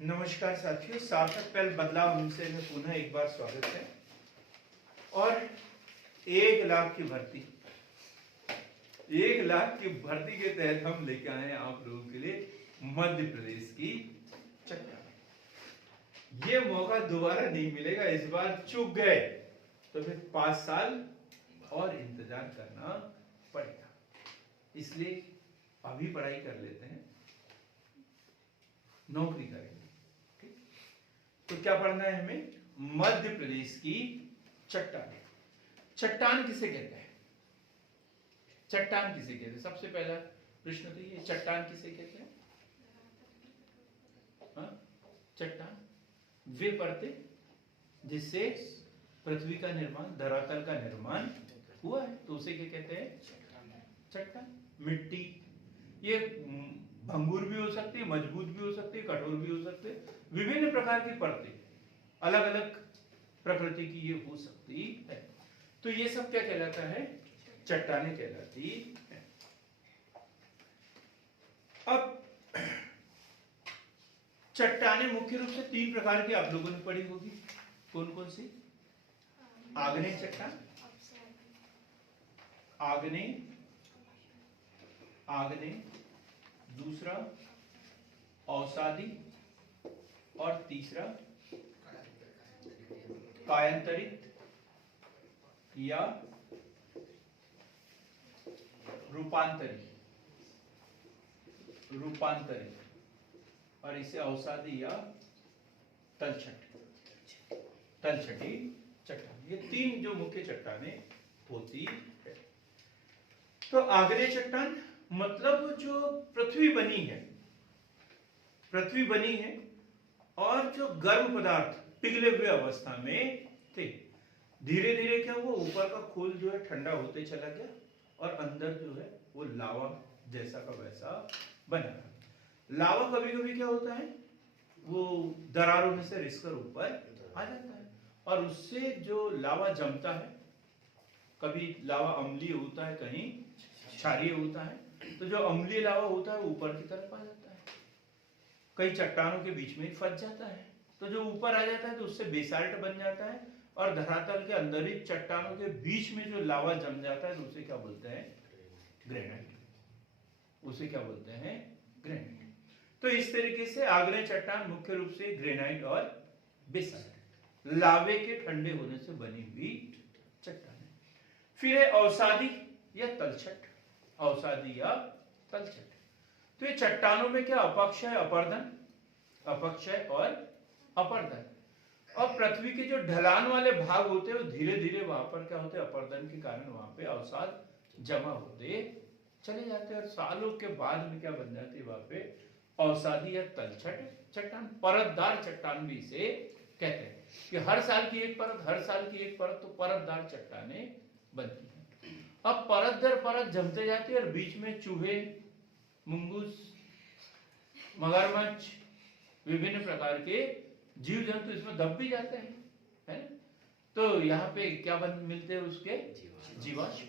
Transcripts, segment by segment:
नमस्कार साथियों, सार्थक पहल बदलाव हमसे में पुनः एक बार स्वागत है। और 1 लाख की भर्ती, 1 लाख की भर्ती के तहत हम लेके आए हैं आप लोगों के लिए मध्य प्रदेश की चट्टान। ये मौका दोबारा नहीं मिलेगा, इस बार चूक गए तो फिर 5 साल और इंतजार करना पड़ेगा। इसलिए अभी पढ़ाई कर लेते हैं, नौकरी करेंगे। तो क्या पढ़ना है हमें? मध्य प्रदेश की चट्टान। चट्टान किसे कहते हैं? चट्टान किसे कहते हैं? सबसे पहला प्रश्न तो ये, चट्टान किसे कहते हैं? चट्टान वे परतें जिससे पृथ्वी का निर्माण, धरातल का निर्माण हुआ है, तो उसे क्या कहते हैं? चट्टान। मिट्टी ये भंगुर भी हो सकती है, मजबूत भी हो सकती है, कठोर भी हो सकती है, विभिन्न प्रकार की परतें अलग अलग प्रकृति की ये हो सकती है। तो ये सब क्या कहलाता है? चट्टानें कहलाती है। अब चट्टानें मुख्य रूप से 3 प्रकार की आप लोगों ने पढ़ी होगी। कौन कौन सी? आग्नेय चट्टान, आग्नेय, आग्नेय, दूसरा अवसादी और तीसरा कायांतरित या रूपांतरित, रूपांतरित, और इसे अवसादी या तलछट, तलछटी चट्टान। ये 3 जो मुख्य चट्टानें होती है। तो आग्नेय चट्टान मतलब जो पृथ्वी बनी है, पृथ्वी बनी है और जो गर्म पदार्थ पिघले हुए अवस्था में थे, धीरे धीरे क्या हुआ, ऊपर का खोल जो है ठंडा होते चला गया और अंदर जो है वो लावा जैसा का वैसा बना। लावा कभी कभी क्या होता है, वो दरारों में से रिसकर ऊपर आ जाता है और उससे जो लावा जमता है, कभी लावा अम्लीय होता है, कहीं क्षारीय होता है, तो जो अम्लीय लावा होता है ऊपर की तरफ आ जाता है, कई चट्टानों के बीच में फंस जाता है। तो जो ऊपर आ जाता है तो उससे बेसाल्ट बन जाता है और धरातल के अंदर ही चट्टानों के बीच में जो लावा जम जाता है तो उसे क्या बोलते हैं? ग्रेनाइट। उसे क्या बोलते हैं? ग्रेनाइट। तो इस तरीके से आग्नेय चट्टान मुख्य रूप से ग्रेनाइट और बेसाल्ट, लावे के ठंडे होने से बनी हुई चट्टान है। फिर है अवसादी या तलछट, अवसादी या तलछट। तो ये चट्टानों में क्या अपक्षय, अपर्दन, अपक्षय और अपर्दन, और पृथ्वी के जो ढलान वाले भाग होते हैं वो धीरे धीरे वहां पर क्या होते हैं, अपर्दन के कारण वहां पे अवसाद जमा होते चले जाते हैं और सालों के बाद में क्या बन जाती है वहां पे? अवसादी या तलछट चट्टान। परतदार चट्टान भी इसे कहते हैं कि हर साल की एक परत, हर साल की एक परत, तो परतदार चट्टानें बनती है। अब परत दर परत जमते जाती है और बीच में चूहे, मुंगूस, मगरमच्छ, विभिन्न प्रकार के जीव जंतु इसमें दब भी जाते हैं, है ना? तो यहाँ पे क्या मिलते हैं उसके? जीवाश्म,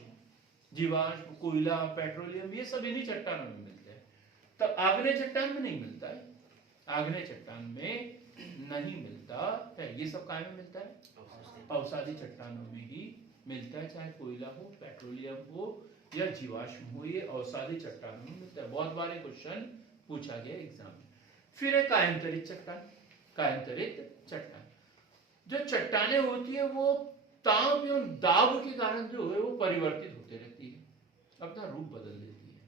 जीवाश्म, कोयला, पेट्रोलियम, ये सब इन्हीं चट्टानों में मिलते हैं। तो आग्नेय चट्टान में नहीं मिलता है, आग्नेय चट्टान में नहीं मिलता है। ये सब कहाँ में मिलता है? अवसादी चट्टानों में ही मिलता है, चाहे कोयला हो, पेट्रोलियम हो या जीवाश्म हो, ये अवसादी चट्टानों में मिलता है। बहुत बार क्वेश्चन पूछा गया एग्जाम में। फिर है कायांतरित चट्टान, कायांतरित चट्टान। जो चट्टानें होती है वो ताप एवं दाब के कारण जो है वो परिवर्तित होते रहती है, अपना रूप बदल देती है,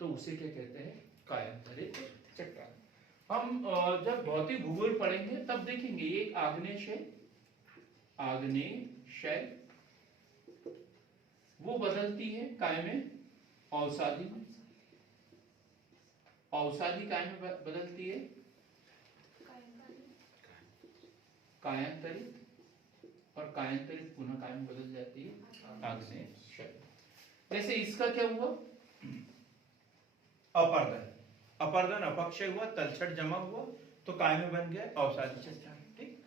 तो उसे क्या कहते हैं? कायांतरित चट्टान। हम जब भौतिक भूगोल पढ़ेंगे तब देखेंगे, एक आग्नेय शैल, आग्नेय शैल वो बदलती है काय में? अवसादी में। अवसादी काय में बदलती है? कायांतरित, और कायांतरित पुनः काय में बदल जाती है? आग्नेय शैल। जैसे इसका क्या हुआ? अपर्दन, अपर्दन अपक्षय हुआ, तलछट जमा हुआ, तो काय में बन गया? अवसादी चट्टान। ठीक,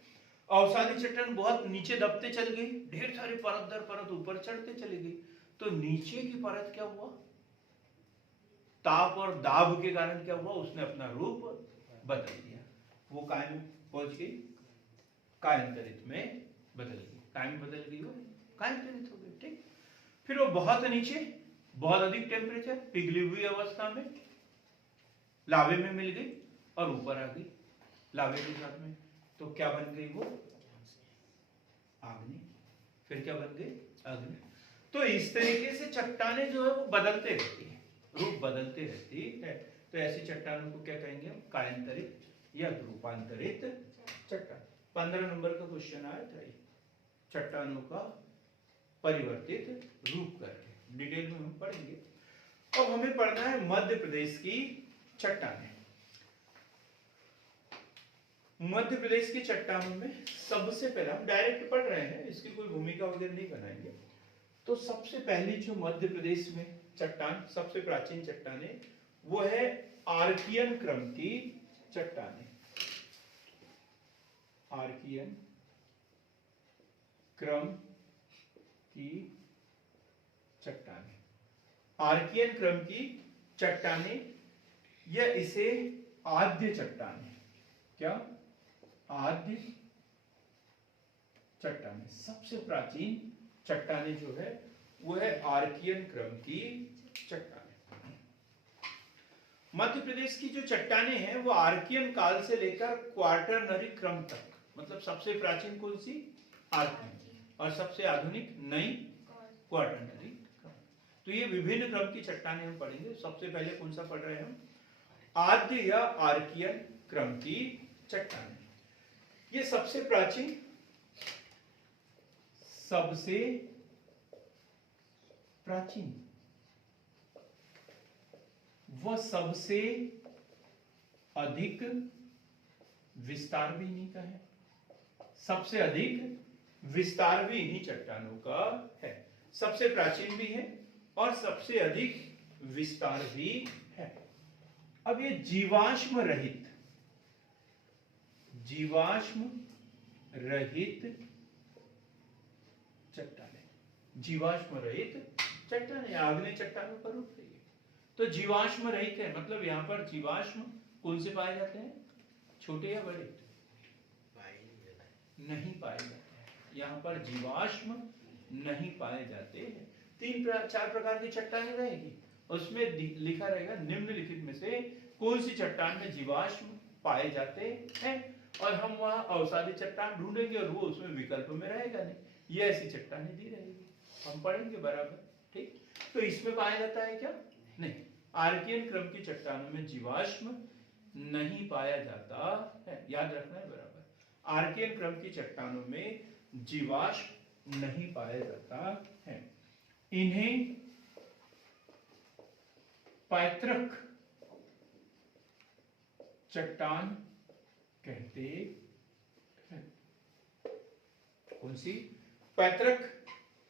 अवसादी चट्टान बहुत नीचे दबते चल गई, ढेर सारी परत दर परत ऊपर चढ़ते चली गई, तो नीचे की परत क्या हुआ? ताप और दाब के कारण क्या हुआ? उसने अपना रूप बदल दिया, वो काय में पहुंच गई, कायांतरित में बदल गई, काय में बदल गई, वो कायांतरित हो गई। ठीक, फिर वो बहुत नीचे, बहुत अधिक टेम्परेचर, पिघली हुई अवस्था में लावे में मिल गई और ऊपर आ गई लावे के साथ में, तो क्या बन गई वो, आग्नि। फिर क्या बन गई, अग्नि। तो इस तरीके से चट्टानें जो है वो बदलते रहती है, रूप बदलते रहती है। तो ऐसी चट्टानों को क्या कहेंगे हम, कायांतरित या रूपांतरित चट्टान। 15 नंबर का क्वेश्चन आया था, चट्टानों का परिवर्तित रूप करके, डिटेल में हम पढ़ेंगे। अब हमें पढ़ना है मध्य प्रदेश की चट्टानें। मध्य प्रदेश की चट्टानों में सबसे पहले, हम डायरेक्ट पढ़ रहे हैं, इसकी कोई भूमिका वगैरह नहीं बनाएंगे। तो सबसे पहली जो मध्य प्रदेश में चट्टान, सबसे प्राचीन चट्टानें, वो है आर्कियन क्रम की चट्टानें। आर्कियन क्रम की चट्टानें, आर्कियन क्रम की चट्टानें, या इसे आद्य चट्टानें, क्या, आद्य चट्टानें। सबसे प्राचीन चट्टानें जो है वो है आर्कियन क्रम की चट्टानें। मध्य प्रदेश की जो चट्टानें हैं वो आर्कियन काल से लेकर क्वार्टरनरी क्रम तक, मतलब सबसे प्राचीन कौन सी, आर्कियन, और सबसे आधुनिक नई क्वार्टरनरी क्रम। तो ये विभिन्न क्रम की चट्टानें हम पढ़ेंगे। सबसे पहले कौन सा पढ़ रहे हैं हम, आद्य या आर्कियन क्रम की चट्टानें। ये सबसे प्राचीन, सबसे प्राचीन, वह सबसे अधिक विस्तार भी इन्हीं का है, सबसे अधिक विस्तार भी इन्हीं चट्टानों का है। सबसे प्राचीन भी है और सबसे अधिक विस्तार भी है। अब ये जीवाश्म रहित, जीवाश्म रहित चट्टानें, जीवाश्म रहित चट्टानें, आग्नेय चट्टानों का रूप है। तो जीवाश्म रहित है, मतलब यहां पर जीवाश्म कौन से पाए जाते हैं, छोटे या बड़े, नहीं पाए जाते हैं। यहां पर जीवाश्म नहीं पाए जाते हैं। 3-4 प्रकार की चट्टानें रहेगी, उसमें लिखा रहेगा निम्नलिखित में से कौन सी चट्टान में जीवाश्म पाए जाते हैं, और हम वहां अवसादी चट्टान ढूंढेंगे और वो उसमें विकल्प में रहेगा नहीं, ये ऐसी चट्टानें दी रहेगी, हम पढ़ेंगे बराबर। ठीक, तो इसमें पाया जाता है क्या, नहीं। आर्कियन क्रम की चट्टानों में जीवाश्म नहीं पाया जाता है, याद रखना है बराबर। आर्कियन क्रम की चट्टानों में जीवाश्म नहीं पाया जाता है। इन्हें पैतृक चट्टान कहते हैं। कौन सी, पैतृक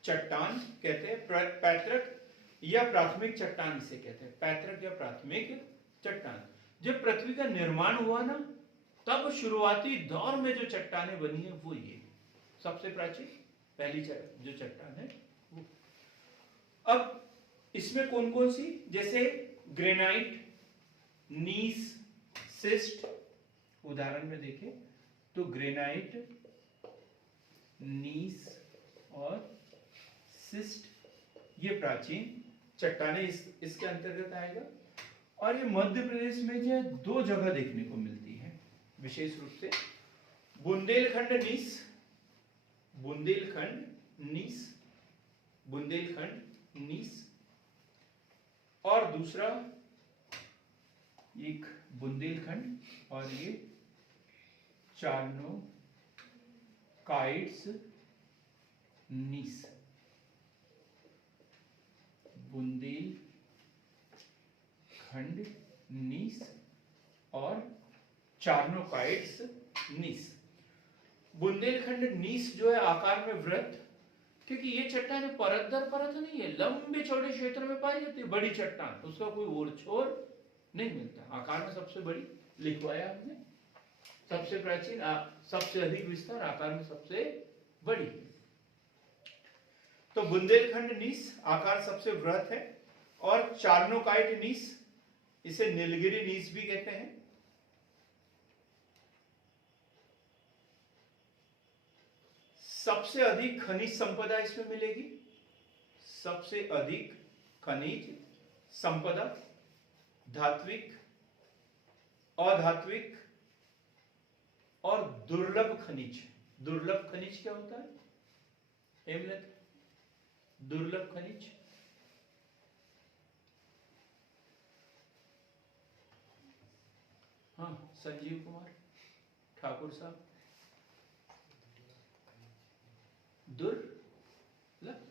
चट्टान कहते हैं। पैतृक या प्राथमिक चट्टान इसे कहते हैं, पैतृक या प्राथमिक चट्टान। जब पृथ्वी का निर्माण हुआ ना, तब शुरुआती दौर में जो चट्टानें बनी है वो ये सबसे प्राचीन पहली जो चट्टान है वो। अब इसमें कौन कौन सी, जैसे ग्रेनाइट, नीस, सिस्ट, उदाहरण में देखें तो ग्रेनाइट, नीस और सिस्ट, ये प्राचीन चट्टानें इसके अंतर्गत आएगा। और ये मध्य प्रदेश में जो 2 जगह देखने को मिलती है विशेष रूप से, बुंदेलखंड नीस, बुंदेलखंड नीस, बुंदेलखंड नीस, और दूसरा एक बुंदेलखंड और ये चार्नो काइट्स नीस, बुंदेलखंड नीस और चार्नोकाइट्स नीस। बुंदेलखंड नीस जो है आकार में वृत्त, क्योंकि ये चट्टान परत दर परत नहीं है, लंबे चौड़े क्षेत्र में पाई जाती है, बड़ी चट्टान, उसका कोई ओर छोर नहीं मिलता। आकार में सबसे बड़ी लिखवाया हमने, सबसे प्राचीन, सबसे अधिक विस्तार, आकार में सबसे बड़ी। तो बुंदेलखंड नीस आकार सबसे वृहत है, और चार्नोकाइट नीस, इसे नीलगिरी नीस भी कहते हैं, सबसे अधिक खनिज संपदा इसमें मिलेगी, सबसे अधिक खनिज संपदा, धात्विक, अधात्विक और दुर्लभ खनिज। दुर्लभ खनिज क्या होता है हेमलत? दुर्लभ खनिज हाँ संजीव कुमार ठाकुर साहब। दुर्लभ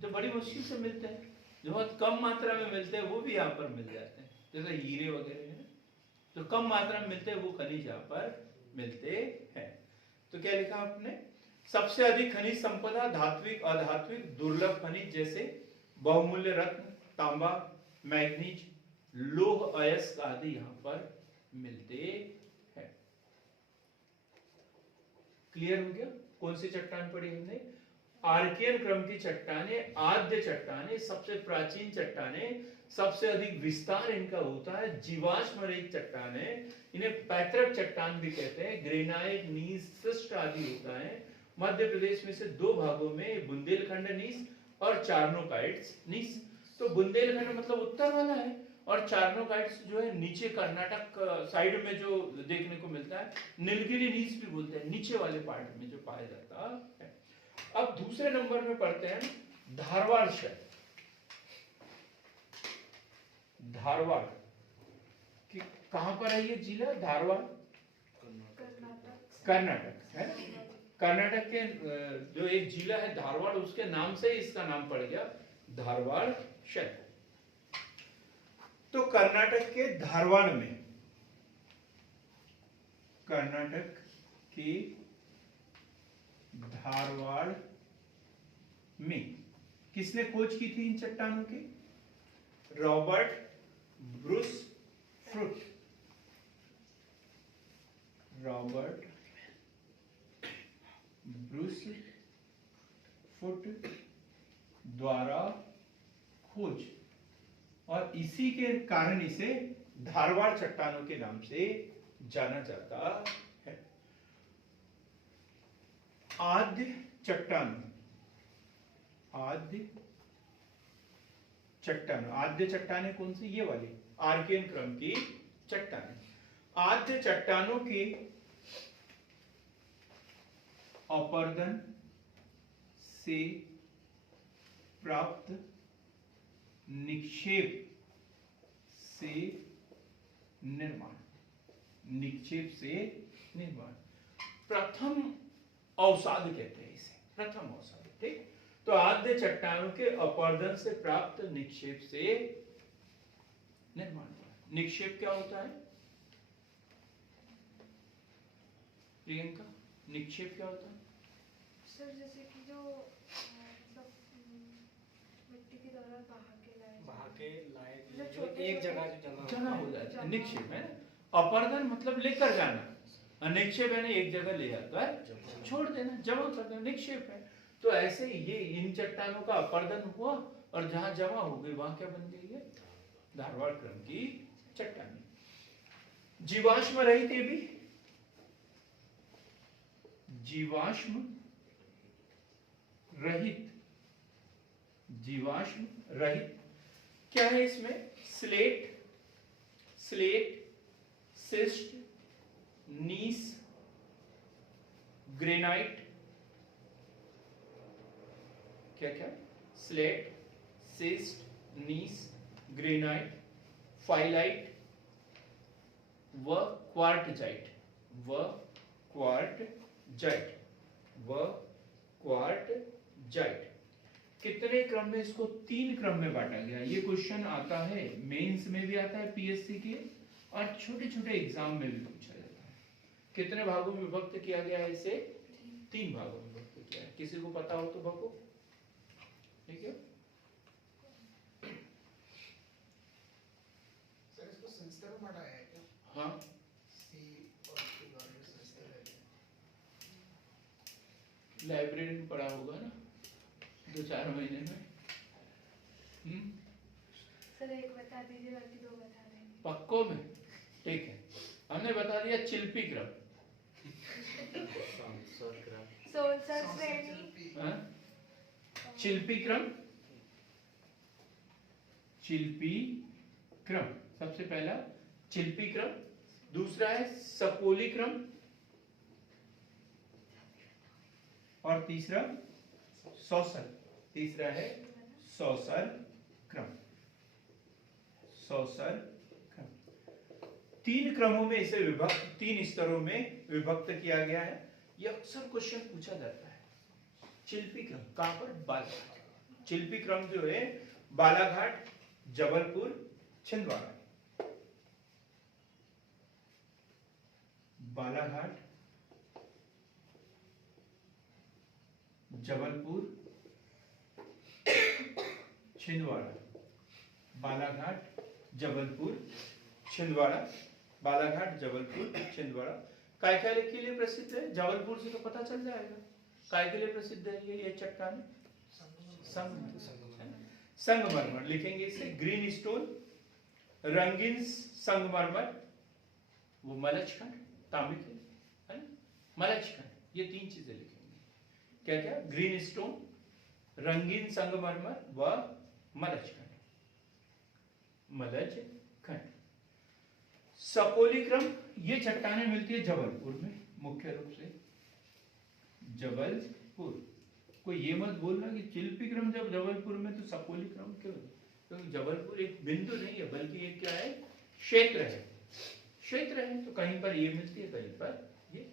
जो बड़ी मुश्किल से मिलते हैं, जो बहुत कम मात्रा में मिलते हैं, वो भी यहाँ पर मिल जाते हैं, जैसे हीरे वगैरह है, जो कम मात्रा में मिलते हैं वो खनिज यहाँ पर मिलते हैं। तो क्या लिखा आपने? सबसे अधिक खनिज संपदा, धात्विक, अधात्विक, दुर्लभ खनिज जैसे बहुमूल्य रत्न, तांबा, मैग्नीज, लौह अयस्क आदि यहाँ पर मिलते हैं। क्लियर हो गया? कौन सी चट्टान पढ़ी हमने? आर्कियन क्रम की चट्टानें, आद्य चट्टानें, सबसे प्राचीन चट्टानें, सबसे अधिक विस्तार इनका होता है, जीवाश्म रहित चट्टानें, इन्हें पैतृक चट्टान भी कहते हैं, ग्रेनाइट, नीस, सिस्ट आदि होता है। मध्य प्रदेश में से दो भागों में बुंदेलखंड नीस और चार्नोकाइट्स नीस। तो बुंदेलखंड मतलब उत्तर वाला है और चार्नोकाइट्स जो है नीचे कर्नाटक साइड में जो देखने को मिलता है, नीलगिरी नीस भी बोलते हैं, नीचे वाले पार्ट में जो पाया जाता है। अब दूसरे नंबर में पढ़ते हैं धारवाड़ शहर। धारवाड़ कि कहां पर है ये जिला? धारवाड़ कर्नाटक है। कर्नाटक के जो एक जिला है धारवाड़, उसके नाम से इसका नाम पड़ गया धारवाड़ शहर। तो कर्नाटक के धारवाड़ में, कर्नाटक की धारवाड़ में किसने खोज की थी इन चट्टानों की? Robert Bruce fruit. Robert Bruce foot द्वारा खोज, और इसी के कारण इसे धारवाड़ चट्टानों के नाम से जाना जाता है। आद्य चट्टान, आद्य चट्टान, आद्य चट्टानें कौन सी? ये वाली आर्कियन क्रम की चट्टानें। आद्य चट्टानों के अपरदन से प्राप्त निक्षेप से निर्माण, निक्षेप से निर्माण, प्रथम अवसाद कहते हैं इसे, प्रथम अवसाद। ठीक, तो आद्य चट्टानों के अपरदन से प्राप्त निक्षेप से निर्माण। निक्षेप क्या होता है प्रियंका? निक्षेप क्या होता है? सर जैसे कि जो मतलब मिट्टी के द्वारा बहा के लाए जो एक जगह जो जमा हो जाता है, निक्षेप है। अपरदन मतलब लेकर जाना, निक्षेप है ना एक जगह ले जाकर छोड़ देना, जमा कर देना, निक्षेप है। तो ऐसे ये इन चट्टानों का अपरदन हुआ और जहां जमा हो गई वहां क्या बन गई है? धारवाड़ क्रम की चट्टानें। जीवाश्म रहित, ये भी जीवाश्म रहित, जीवाश्म रहित क्या है इसमें? स्लेट, स्लेट, सिस्ट, नीस, ग्रेनाइट, क्या क्या? स्लेट, सिस्ट, नीस, ग्रेनाइट, फाइलाइट व क्वार्टजाइट, व क्वार्टजाइट, व क्वार्टजाइट। कितने क्रम में? इसको 3 क्रम में बांटा गया। ये क्वेश्चन आता है मेंस में भी आता है पीएससी के, और छोटे छोटे एग्जाम में भी पूछा जाता है। कितने भागों में विभक्त किया गया है इसे? 3 भागों में विभक्त किया है। किसी को पता हो तो बको। ठीक है सर, इसको संस्था में बांटा है क्या? हाँ, सी और टी वाले संस्था रहते हैं। लाइब्रेरी में पढ़ा होगा ना 2-4 महीने में। सर एक बता दीजिए, बाकी 2 बता देंगे पक्कों में। ठीक है, हमने बता दिया चिल्पी क्रम, सोलसर श्रेणी, हाँ? चिल्पी क्रम, चिल्पी क्रम सबसे पहला चिल्पी क्रम, दूसरा है सपोली क्रम, और तीसरा सौसर, तीसरा है सौसर क्रम, सौसर क्रम। तीन क्रमों में इसे विभक्त, तीन स्तरों में विभक्त किया गया है। यह अक्सर क्वेश्चन पूछा जाता है। चिल्पी क्रम कहां पर? बालाघाट। चिल्पी क्रम जो है बालाघाट, जबलपुर, छिंदवाड़ा, बालाघाट, जबलपुर, छिंदवाड़ा, बालाघाट, जबलपुर, छिंदवाड़ा, बालाघाट, जबलपुर, छिंदवाड़ा। काय के लिए प्रसिद्ध है? जबलपुर से तो पता चल जाएगा काय के लिए प्रसिद्ध है ये चट्टान। संगमरमर लिखेंगे इसे, ग्रीन स्टोन, रंगीन संगमरमर, वो मलचखंड, तांबे के, है ना, मलचखंड, ये तीन चीजें लिखेंगे। क्या क्या? ग्रीन स्टोन, रंगीन संगमरमर व मलचखंड, मलचखंड। सपोली क्रम, ये चट्टानें मिलती है जबलपुर में, मुख्य रूप से जबलपुर। कोई ये मत बोलना कि चिल्पी क्रम जब जबलपुर में तो सपोली क्रम क्यों? क्योंकि जबलपुर एक बिंदु नहीं है, बल्कि एक क्या है? क्षेत्र है। क्षेत्र है तो कहीं पर ये मिलती है, कहीं पर ये।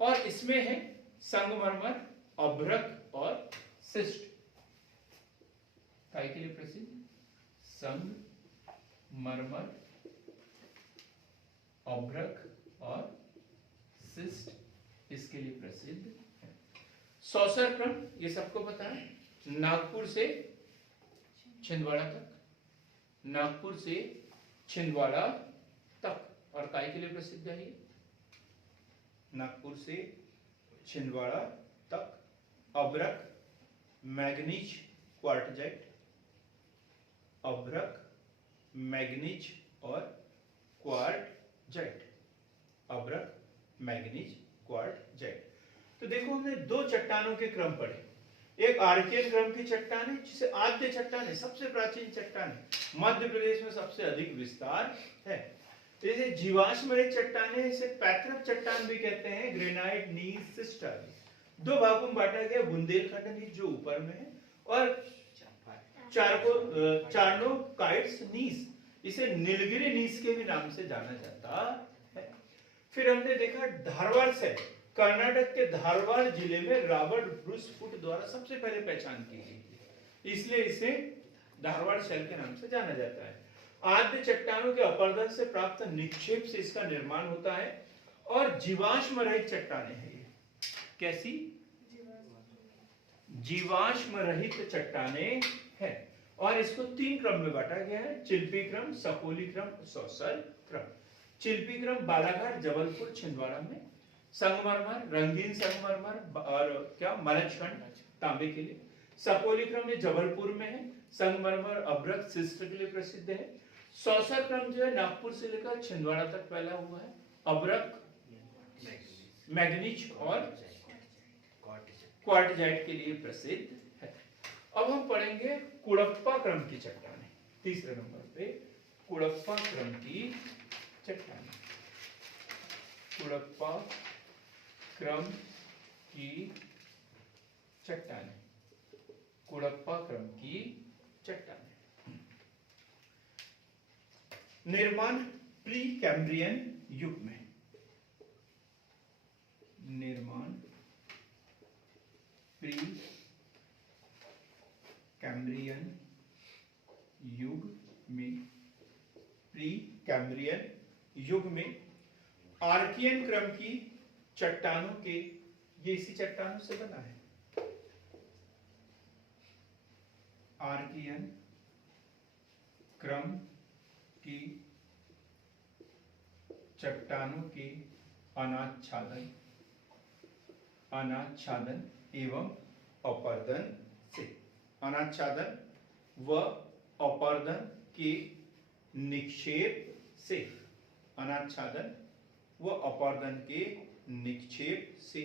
और इसमें है संगमरमर, अभ्रक और शिष्ट। काय के लिए प्रसिद्ध? संगमरमर, अभ्रक और शिष्ट इसके लिए प्रसिद्ध है। सौसर क्रम, ये सबको पता है, नागपुर से छिंदवाड़ा तक, नागपुर से छिंदवाड़ा तक। और काय के लिए प्रसिद्ध है ये? नागपुर से छिंदवाड़ा तक। अभ्रक, मैग्नीज, क्वार्टजाइट, अभ्रक, मैग्नीज और क्वार्टजाइट, अभ्रक, मैग्नीज, क्वार्टजाइट। तो देखो हमने दो चट्टानों के क्रम पढ़े। एक आर्कियन क्रम की चट्टान है, जिसे आद्य चट्टान है, सबसे प्राचीन चट्टान है, मध्य प्रदेश में सबसे अधिक विस्तार है। जैसे जीवाश्म रहित चट्टान है, इसे पैतृक चट्टान भी कहते हैं, ग्रेनाइट, नीस, सिस्टर। दो भागों में बांटा गया, बुंदेलखंड नीस जो ऊपर में है, और चार्नोकाइट्स नीस, इसे नीलगिरी नीस के भी नाम से जाना जाता है। फिर हमने देखा धारवाड़ से, कर्नाटक के धारवाड़ जिले में रॉबर्ट ब्रूस फुट द्वारा सबसे पहले पहचान की गई थी, इसलिए इसे धारवाड़ शैल के नाम से जाना जाता है। आद्य चट्टानों के अपरदन से प्राप्त निक्षेप से इसका निर्माण होता है। और जीवाश्म रहित चट्टानें हैं ये। कैसी? जीवाश्म रहित चट्टानें हैं। और इसको तीन क्रम में बांटा गया है, चिल्पी क्रम, सपोली क्रम, सौसर क्रम। चिल्पी क्रम बालाघाट, जबलपुर, छिंदवाड़ा में। संगमरमर, रंगीन संगमरमर और क्या? मलचखंड, तांबे के लिए। सपोली क्रम ये जबलपुर में है। संगमरमर, अभ्रक, शिष्ट के लिए प्रसिद्ध है। सौसर क्रम जो है नागपुर से लेकर छिंदवाड़ा तक फैला हुआ है। अभ्रक, मैग्नीज और क्वार्टजाइट के लिए प्रसिद्ध है। अब हम पढ़ेंगे कुड़प्पा क्रम की चट्टानें। तीसरे नंबर पे कुड़प्पा क्रम की चट्टानें। कुड़प्पा क्रम की चट्टानें, कुड़प्पा क्रम की चट्टानें। निर्माण प्री कैम्ब्रियन युग में, निर्माण प्री कैम्ब्रियन युग में, प्री कैम्ब्रियन युग में आर्कियन क्रम की चट्टानों के, ये इसी चट्टानों से बना है। आर्कियन क्रम की चट्टानों के अनाच्छादन, अनाच्छादन एवं अपर्दन से, अनाच्छादन व अपर्दन के निक्षेप से, अनाच्छादन व अपर्दन के निक्षेप से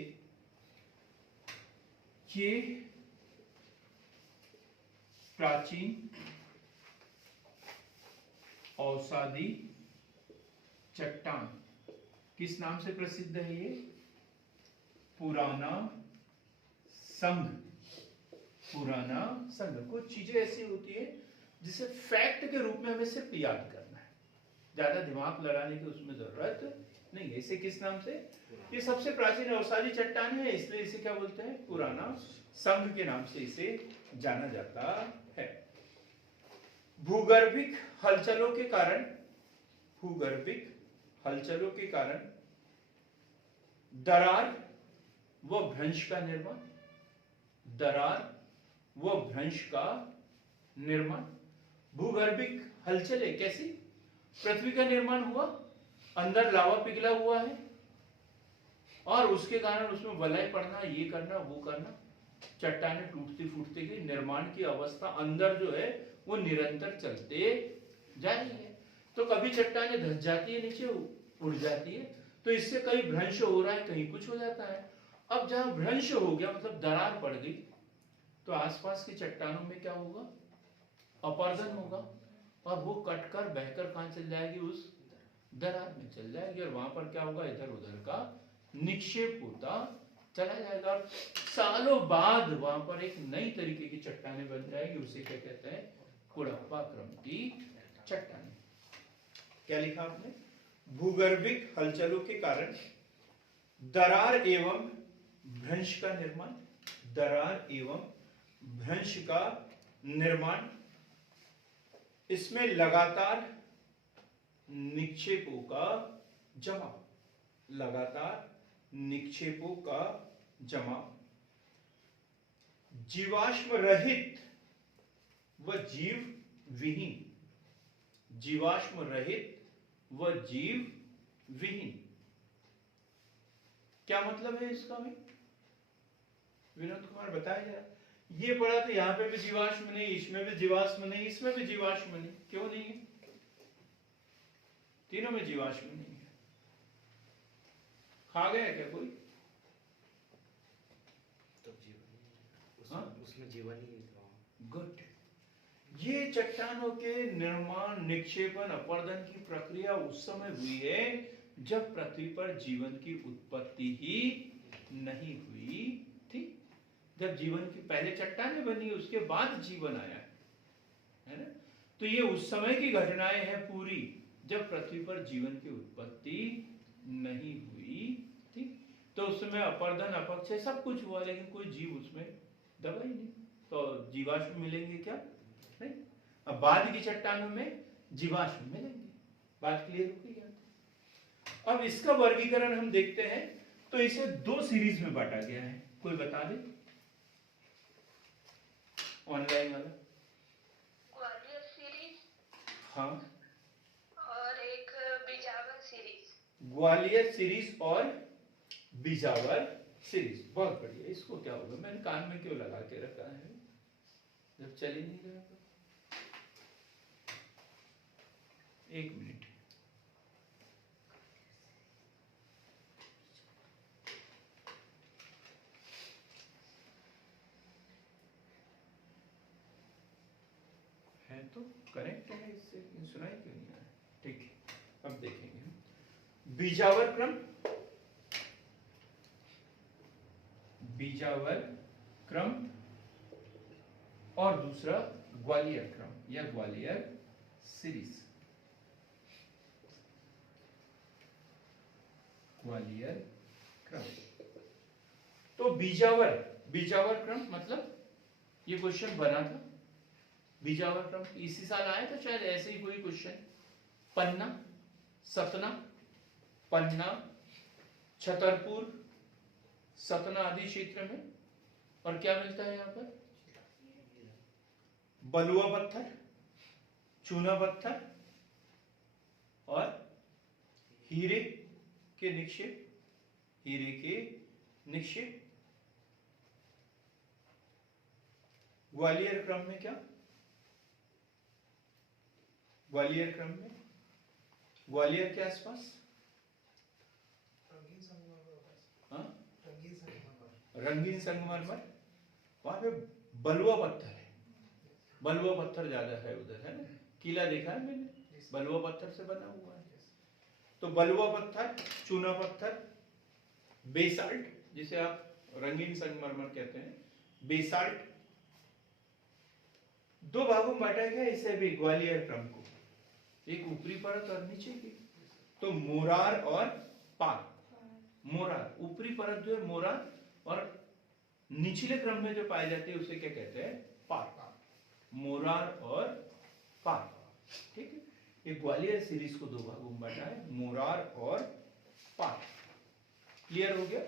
ये प्राचीन औषधि चट्टान किस नाम से प्रसिद्ध है? ये पुराना संघ। पुराना संघ। कुछ चीजें ऐसी होती है जिसे फैक्ट के रूप में हमें सिर्फ याद करना है, ज्यादा दिमाग लड़ाने की उसमें जरूरत नहीं है। इसे किस नाम से? ये सबसे प्राचीन औषधि चट्टान है, इसलिए इसे क्या बोलते हैं? पुराना संघ के नाम से इसे जाना जाता है। भूगर्भिक हलचलों के कारण, भूगर्भिक हलचलों के कारण दरार व भ्रंश का निर्माण, दरार व भ्रंश का निर्माण। भूगर्भिक हलचलें कैसी? पृथ्वी का निर्माण हुआ, अंदर लावा पिघला हुआ है और उसके कारण उसमें वलय पड़ना, ये करना वो करना, चट्टानें टूटती फूटती गई, निर्माण की अवस्था अंदर जो है वो निरंतर चलते जा रही है। तो कभी चट्टानें धंस जाती है, नीचे उड़ जाती है, तो इससे कहीं भ्रंश हो रहा है, कहीं कुछ हो जाता है। अब जहां भ्रंश हो गया मतलब दरार पड़ गई, तो आसपास की चट्टानों में क्या होगा? अपर्दन होगा और वो कटकर बहकर कहां चल जाएगी? उस दरार में चल जाएगी और वहां पर क्या होगा? इधर उधर का निक्षेप होता चला जाएगा। सालों बाद वहां पर एक नई तरीके की चट्टानें बन जाएगी, उसे क्या कहते हैं? कुड़प्पा क्रम की चट्टानें। क्या लिखा आपने? भूगर्भिक हलचलों के कारण दरार एवं भ्रंश का निर्माण, दरार एवं भ्रंश का निर्माण। इसमें लगातार निक्षेपों का जमा, लगातार निक्षेपों का जमा। जीवाश्म रहित व जीव विहीन, जीवाश्म रहित व जीव विहीन। क्या मतलब है इसका भी? विनोद कुमार बताया जरा। ये पढ़ा तो यहां पे भी जीवाश्म नहीं, इसमें भी जीवाश्म नहीं, इसमें भी जीवाश्म नहीं। क्यों नहीं है? तीनों में जीवाश्म नहीं है। खा गया क्या कोई? तो जीवन हाँ? उसमें जीवन ही नहीं था। गुड। ये चट्टानों के निर्माण, निक्षेपण, अपर्दन की प्रक्रिया उस समय हुई है जब पृथ्वी पर जीवन की उत्पत्ति ही नहीं हुई थी। जब जीवन की पहले चट्टानें बनी, उसके बाद जीवन आया है ना? तो ये उस समय की घटनाएं हैं पूरी, जब पृथ्वी पर जीवन की उत्पत्ति नहीं हुई थी। तो उस समय अपर्दन, अपक्षय सब कुछ हुआ, लेकिन कोई जीव उसमें दबा ही नहीं। तो जीवाश्म मिलेंगे क्या? नहीं। अब बाद की चट्टानों में जीवाश्म मिलेंगे। बात क्लियर हो गई? अब इसका वर्गीकरण हम देखते हैं, तो इसे दो सीरीज में बांटा गया है। कोई बता दे? ऑनलाइन वाला। ग्वालियर सीरीज। हाँ, और एक बिजावर सीरीज। ग्वालियर सीरीज और बिजावर सीरीज। बहुत बढ़िया। इसको क्या होगा? मैंने कान में क्यों लगा के रखा है जब चल ही नहीं रहा? एक मिनट। है तो कनेक्ट है इससे, सुनाई क्यों नहीं आया? ठीक है, अब देखेंगे। बीजावर क्रम, बीजावर क्रम और दूसरा ग्वालियर क्रम या ग्वालियर सीरीज। ग्वालियर क्रम। तो बीजावर, बीजावर क्रम मतलब ये क्वेश्चन बना था। बीजावर क्रम इसी साल आया था शायद, ऐसे ही कोई क्वेश्चन। पन्ना, सतना, पन्ना, छतरपुर, सतना आदि क्षेत्र में। और क्या मिलता है यहाँ पर? बलुआ पत्थर, चूना पत्थर और हीरे के निक्षेप, हीरे के निक्षेप। ग्वालियर क्रम में क्या? ग्वालियर क्रम में ग्वालियर के आसपास रंगीन संगमरमर। हाँ? रंगीन संगमरमर। रंगीन संगमरमर, वहां पे बलुआ पत्थर है, बलुआ पत्थर ज्यादा है उधर, है ना? किला देखा है मैंने, बलुआ पत्थर से बना हुआ है। तो बलुआ पत्थर, चूना पत्थर, बेसाल्ट जिसे आप रंगीन संगमरमर कहते हैं, बेसाल्ट, दो भागों में बांटा गया इसे भी ग्वालियर क्रम को, एक ऊपरी परत और नीचे की। तो मोरार और पार। मोरार ऊपरी परत जो है मोरार, और निचले क्रम में जो पाई जाती है उसे क्या कहते हैं? पार। मोरार और पार, ठीक है। ये ग्वालियर सीरीज को दो भागों में बांटा है, मोरार और पार। क्लियर हो गया?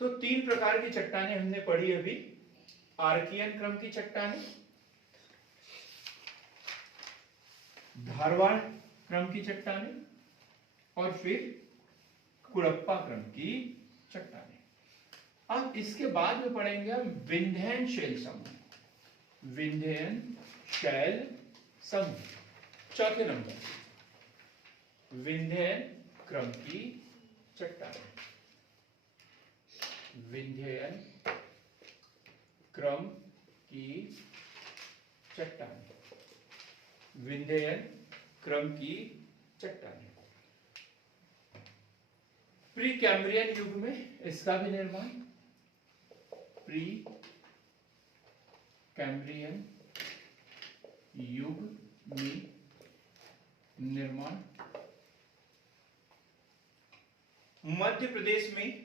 तो तीन प्रकार की चट्टानें हमने पढ़ी अभी। आर्कियन क्रम की चट्टानें, धारवाड़ क्रम की चट्टानें, और फिर कुड़प्पा क्रम की चट्टानें। अब इसके बाद में पढ़ेंगे हम विंध्यन शैल समूह। विंध्यन शैल समूह चौथे नंबर, विंध्यन क्रम की चट्टानें। विंध्यन क्रम की चट्टानें, विंध्यन क्रम की चट्टानें। प्री कैम्ब्रियन युग में इसका भी निर्माण, प्री कैम्ब्रियन युग में निर्माण। मध्य प्रदेश में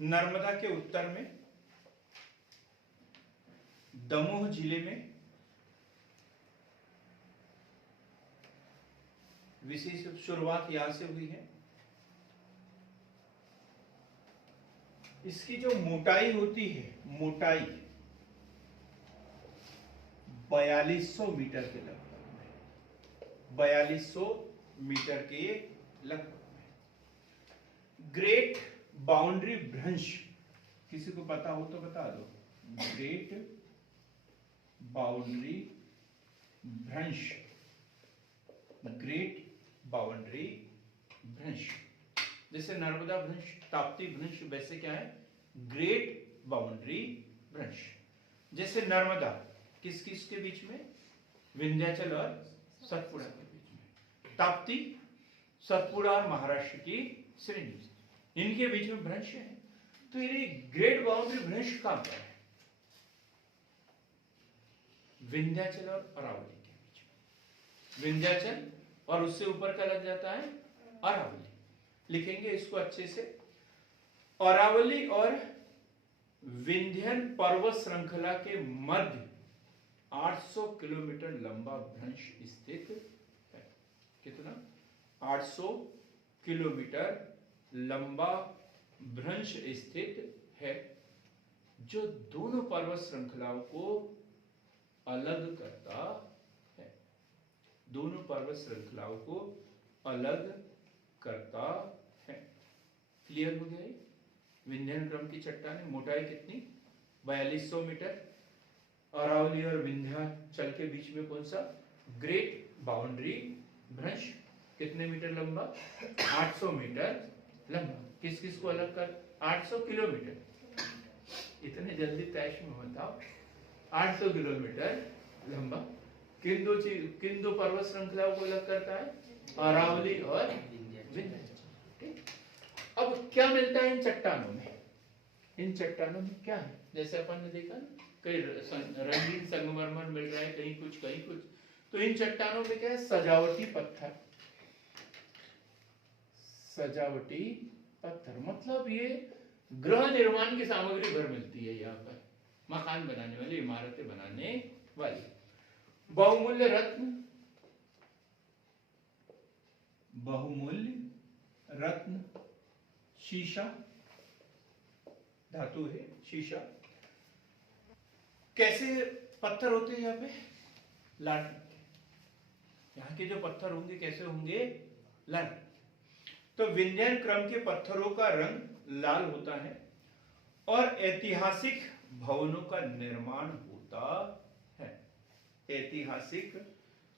नर्मदा के उत्तर में दमोह जिले में विशेष शुरुआत यहां से हुई है। इसकी जो मोटाई होती है, मोटाई 4200 मीटर के लगभग में, 4200 मीटर के लगभग में। ग्रेट बाउंड्री भ्रंश, किसी को पता हो तो बता दो। ग्रेट बाउंड्री भ्रंश, ग्रेट बाउंड्री भ्रंश, जैसे नर्मदा भ्रंश, ताप्ती भ्रंश, वैसे क्या है? ग्रेट बाउंड्री भ्रंश। जैसे नर्मदा किस किस के बीच में? विंध्याचल और सतपुड़ा के बीच में। ताप्ती सतपुड़ा और महाराष्ट्र की श्रेणी, इनके बीच में भ्रंश है। तो ये ग्रेट बाउंड्री भ्रंश कहां पर है? विंध्याचल और अरावली के बीच में। विंध्याचल और उससे ऊपर का लग जाता है अरावली। लिखेंगे इसको अच्छे से। अरावली और विंध्यन पर्वत श्रृंखला के मध्य 800 किलोमीटर लंबा भ्रंश स्थित है। कितना? 800 किलोमीटर लंबा भ्रंश स्थित है, जो दोनों पर्वत श्रृंखलाओं को अलग करता है। दोनों पर्वत श्रृंखलाओं को अलग करता है। क्लियर हो गया? विंध्यन क्रम की चट्टानें, मोटाई कितनी? 4200 मीटर। अरावली और विंध्याचल के बीच में कौन सा? ग्रेट बाउंड्री भ्रंश, कितने मीटर लंबा? 800 मीटर लंबा। किस किस को अलग कर? 800 किलोमीटर। इतने जल्दी तैश में बताओ। 800 किलोमीटर लंबा किन दो पर्वत श्रृंखलाओं को अलग करता है? अरावली और विंध्याचल। अब क्या मिलता है इन चट्टानों में? इन चट्टानों में क्या है? जैसे अपन ने देखा ना, कहीं रंगीन संगमरमर मिल रहा है, कहीं कुछ कहीं कुछ। तो इन चट्टानों में क्या है? सजावटी पत्थर। सजावटी पत्थर मतलब ये गृह निर्माण की सामग्री भर मिलती है यहाँ पर, मकान बनाने वाली, इमारतें बनाने वाली। बहुमूल्य रत्न, बहुमूल्य रत्न, शीशा, धातु है शीशा। कैसे पत्थर होते हैं यहाँ पे? लाल। यहाँ के जो पत्थर होंगे कैसे होंगे? लाल। तो विंध्यन क्रम के पत्थरों का रंग लाल होता है और ऐतिहासिक भवनों का निर्माण होता है। ऐतिहासिक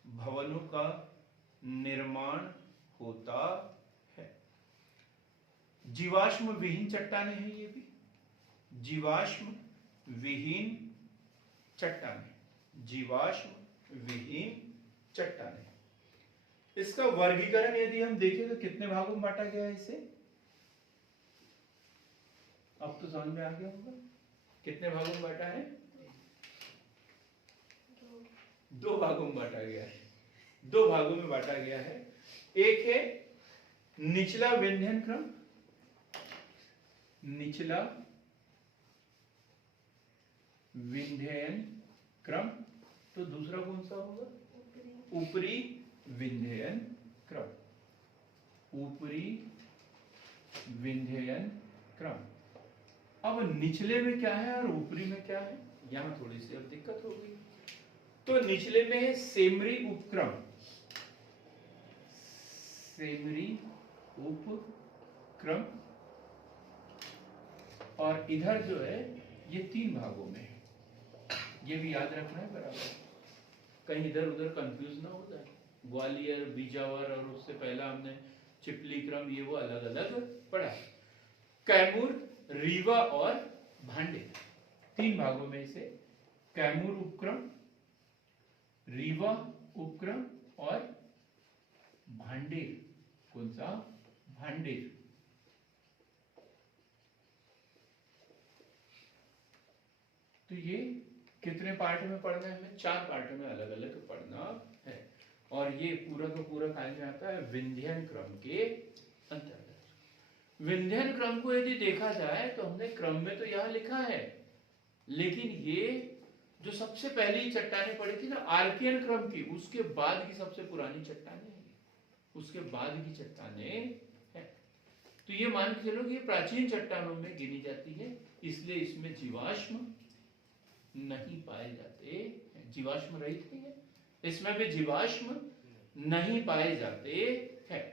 भवनों का निर्माण होता है। जीवाश्म विहीन चट्टानें हैं ये भी। जीवाश्म विहीन चट्टानें, जीवाश्म विहीन चट्टानें। इसका वर्गीकरण यदि हम देखें तो कितने भागों में बांटा गया है इसे? अब तो समझ में आ गया होगा कितने भागों में बांटा है। दो भागों में बांटा गया है। दो भागों में बांटा गया है। एक है निचला विंध्यन क्रम, निचला विंध्ययन क्रम, तो दूसरा कौन सा होगा? ऊपरी विंध्ययन क्रम, ऊपरी विंध्ययन क्रम। अब निचले में क्या है और ऊपरी में क्या है, यहां थोड़ी सी अब दिक्कत होगी। तो निचले में है सेमरी उपक्रम, सेमरी उपक्रम, और इधर जो है ये तीन भागों में है। ये भी याद रखना है बराबर, कहीं इधर उधर कंफ्यूज ना हो जाए। ग्वालियर, बीजावर और उससे पहला हमने चिपली क्रम, ये वो अलग अलग पढ़ा। कैमूर, रीवा और भांडेर, तीन भागों में इसे कैमूर उपक्रम, रीवा उपक्रम और भांडेर, कौन सा? भांडेर। तो ये कितने पार्ट में पढ़ना है हमें? 4 पार्ट में अलग अलग पढ़ना है। और ये पूरा का पूरा काय में आता है? विंध्यन क्रम के अंतर्गत। विंध्यन क्रम को यदि देखा जाए तो हमने क्रम में तो यहां लिखा है, लेकिन ये जो सबसे पहली चट्टानें पड़ी थी ना आर्कियन क्रम की, उसके बाद की सबसे पुरानी चट्टानें हैं, उसके बाद की चट्टानें हैं। तो ये मान के चलो कि ये प्राचीन चट्टानों में गिनी जाती है, इसलिए इसमें जीवाश्म नहीं पाए जाते, जीवाश्म रहित है, इसमें भी जीवाश्म नहीं पाए जाते हैं।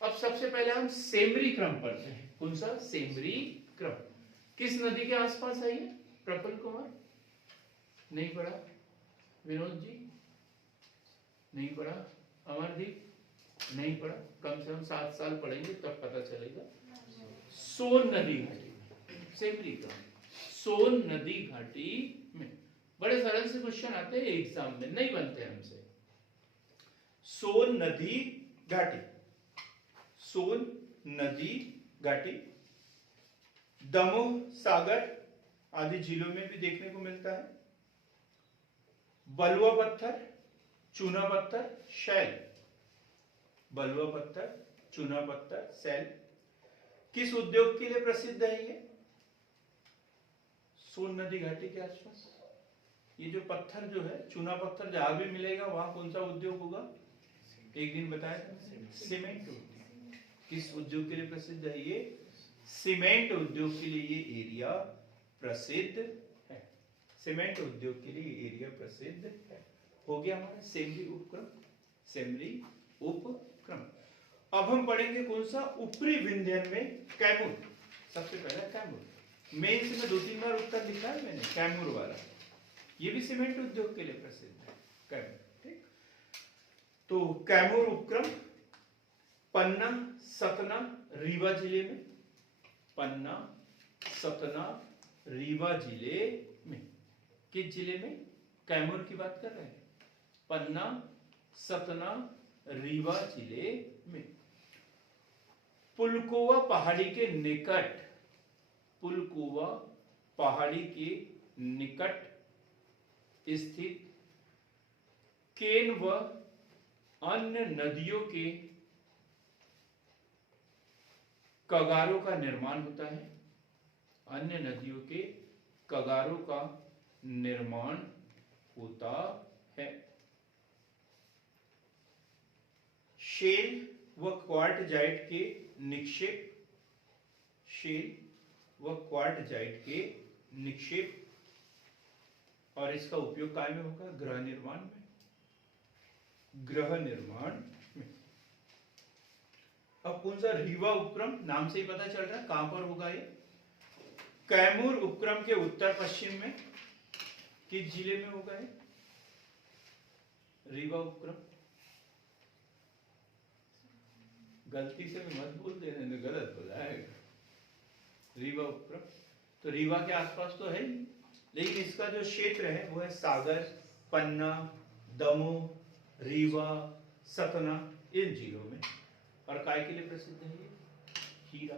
अब सबसे पहले हम सेमरी क्रम पढ़ते हैं। कौन सा? सेमरी क्रम। किस नदी के आसपास है ये? प्रफुल्ल कुमार नहीं पढ़ा, विनोद जी नहीं पढ़ा, अमरदीप नहीं पढ़ा, कम से कम 7 साल पढ़ेंगे तब पता चलेगा। सोन नदी घाटी में सेमरी क्रम, सोन नदी घाटी में। बड़े सरल से क्वेश्चन आते हैं एग्जाम में, नहीं बनते हमसे। सोन नदी घाटी, सोन नदी घाटी दमोह, सागर आदि जिलों में भी देखने को मिलता है। बलुआ पत्थर, चूना पत्थर, शैल, बलुआ पत्थर, चूना पत्थर, शैल किस उद्योग के लिए प्रसिद्ध है ये? सोन नदी घाटी के आसपास ये जो पत्थर जो है, चूना पत्थर जहां भी मिलेगा वहां कौन सा उद्योग होगा? एक दिन बताया था, सीमेंट उद्योग। किस उद्योग के लिए प्रसिद्ध है ये? सीमेंट उद्योग के लिए ये एरिया प्रसिद्ध है। सीमेंट उद्योग के लिए एरिया प्रसिद्ध है। हो गया हमारा सेमरी उपक्रम, सेमरी उपक्रम। अब हम पढ़ेंगे कौन सा? ऊपरी विंध्यन में कैमूर। सबसे पहला कैमूर। मेंस में 2-3 बार उत्तर लिखा है मैंने, कैमूर वाला। ये भी सीमेंट उद्योग के लिए प्रसिद्ध है कैमूर। ठीक, तो कैमूर उपक्रम पन्ना, सतना, रीवा जिले में, पन्ना, सतना, रीवा जिले में। किस जिले में? कैमूर की बात कर रहे हैं। पन्ना, सतना, रीवा जिले में। पुलकोवा पहाड़ी के निकट, पुलकोवा पहाड़ी के निकट स्थित केन व अन्य नदियों के कगारों का निर्माण होता है। अन्य नदियों के कगारों का निर्माण होता है। शेल व क्वार्टजाइट के निक्षेप, शेल व क्वार्टजाइट के निक्षेप, और इसका उपयोग काय में होगा? गृह निर्माण में, गृह निर्माण में। अब कौन सा? रीवा उपक्रम, नाम से ही पता चल रहा है कहां पर होगा ये? कैमूर उपक्रम के उत्तर पश्चिम में। किस जिले में होगा ये? रीवा उपक्रम। गलती से भी मत बोल देने, गलत हो जाएगा। रीवा उपक्रम तो रीवा के आसपास तो है ही, लेकिन इसका जो क्षेत्र है वो है सागर, पन्ना, दमोह, रीवा, सतना, इन जिलों में। और काय के लिए प्रसिद्ध है ये? हीरा,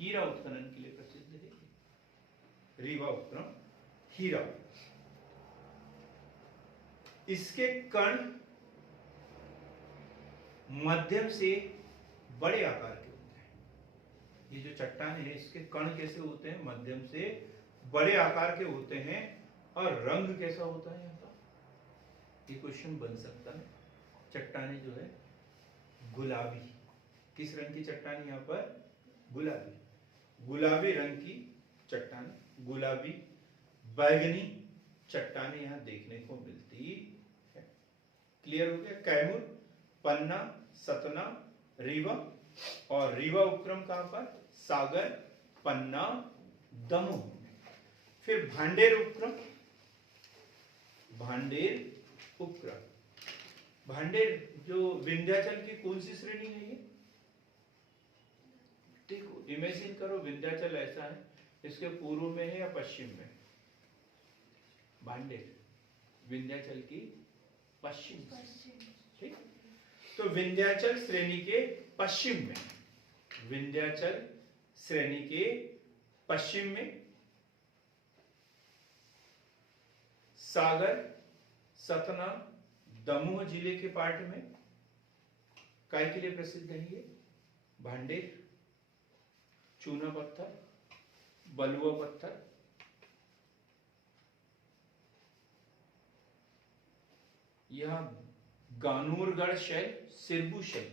हीरा उत्खनन के लिए प्रसिद्ध है रीवा उपक्रम, हीरा। इसके कण मध्यम से बड़े आकार के होते हैं। ये जो चट्टान है इसके कण कैसे होते हैं? मध्यम से बड़े आकार के होते हैं। और रंग कैसा होता है यहाँ का? ये क्वेश्चन बन सकता है। चट्टाने जो है गुलाबी, किस रंग की चट्टान यहाँ पर? गुलाबी, गुलाबी रंग की चट्टान, गुलाबी बैगनी चट्टाने यहाँ देखने को मिलती है। क्लियर हो गया? कैमूर, पन्ना, सतना, रीवा। और रीवा उपक्रम कहां पर? सागर, पन्ना, दमोह। फिर भांडेर उपक्रम, भांडेर उपक्रम। भांडेर जो विंध्याचल की कौन सी श्रेणी है ये? देखो, इमेजिन करो विंध्याचल ऐसा है, इसके पूर्व में है या पश्चिम में? भांडेर विंध्याचल की पश्चिम से, ठीक। तो विंध्याचल श्रेणी के पश्चिम में, विंध्याचल श्रेणी के पश्चिम में सागर, सतना, दमोह जिले के पार्ट में काय के लिए प्रसिद्ध है ये? भांडेर, चूना पत्थर, बलुआ पत्थर, यह गानूरगढ़ शैल, सिरबू शैल,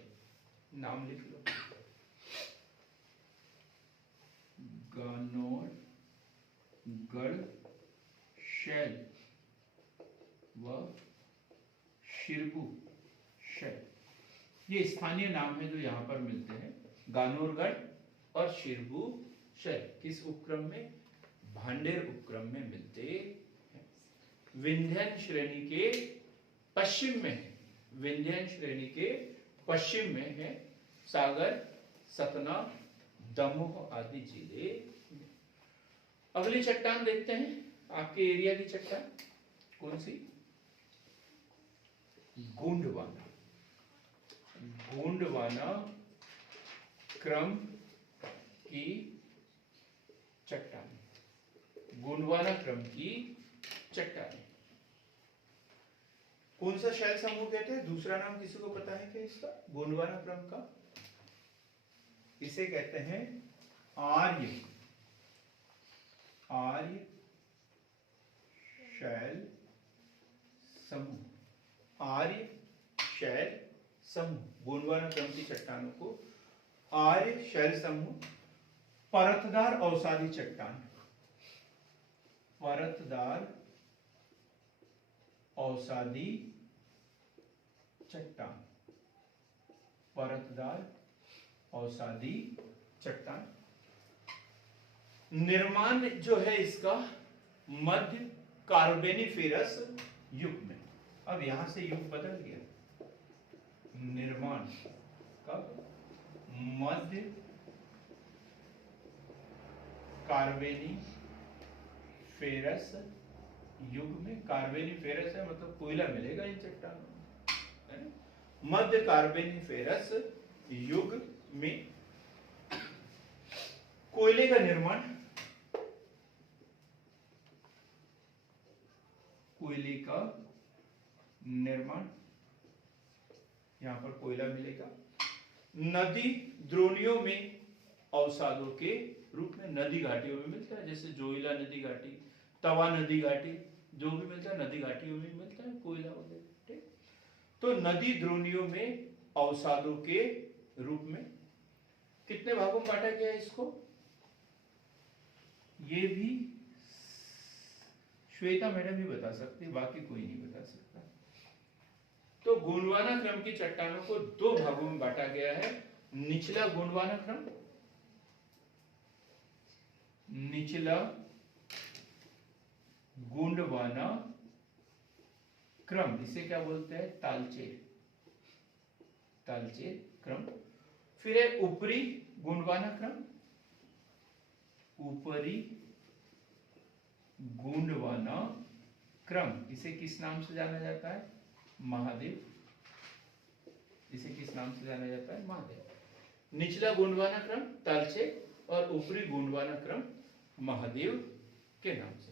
नाम लिख लो। गानूरगढ़ शैल व शिरबू शैल, ये स्थानीय नाम है जो यहां पर मिलते हैं। गानूरगढ़ और शिरबू शैल किस उपक्रम में? भांडेर उपक्रम में मिलते हैं। विंध्यन श्रेणी के पश्चिम में है, विंध्यन श्रेणी के पश्चिम में है सागर, सतना, दमोह आदि जिले। अगली चट्टान देखते हैं, आपके एरिया की चट्टान कौन सी? गोंडवाना, गोंडवाना क्रम की चट्टान, गोंडवाना क्रम की चट्टान। कौन सा शैल समूह कहते हैं? दूसरा नाम किसी को पता है क्या इसका? गोंडवाना क्रम का इसे कहते हैं आर्य, आर्य शैल समूह, आर्य शैल समूह। गोंडवाना क्रम की चट्टानों को आर्य शैल समूह। परतदार अवसादी चट्टान, परतदार अवसादी चट्टान, परतदार अवसादी चट्टान। निर्माण जो है इसका मध्य कार्बेनिफेरस युग में। अब यहां से युग बदल गया, निर्माण कब? मध्य कार्बेनिफेरस युग में। कार्बेनिफेरस है मतलब कोयला मिलेगा इन चट्टानों में। मध्य कार्बेनिफेरस युग में कोयले का निर्माण, कोयले का निर्माण, यहां पर कोयला मिलेगा। नदी द्रोणियों में अवसादों के रूप में नदी घाटियों में मिलता है, जैसे जोइला नदी घाटी, तवा नदी घाटी, जो भी मिलता है नदी घाटियों में मिलता है कोयला वगैरह, ठीक। तो नदी द्रोणियों में अवसादों के रूप में कितने भागों में बांटा गया इसको? ये भी श्वेता मैडम ही बता सकती है, बाकी कोई नहीं बता सकता। तो गोंडवाना क्रम की चट्टानों को दो भागों में बांटा गया है। निचला गोंडवाना क्रम, निचला गोंडवाना क्रम, इसे क्या बोलते हैं? तालचेर, तालचेर क्रम। फिर है ऊपरी गोंडवाना क्रम, ऊपरी गोंडवाना क्रम, इसे किस नाम से जाना जाता है? महादेव। इसे किस नाम से जाना जाता है? महादेव। निचला गोंडवाना क्रम तालचे और ऊपरी गोंडवाना क्रम महादेव के नाम से।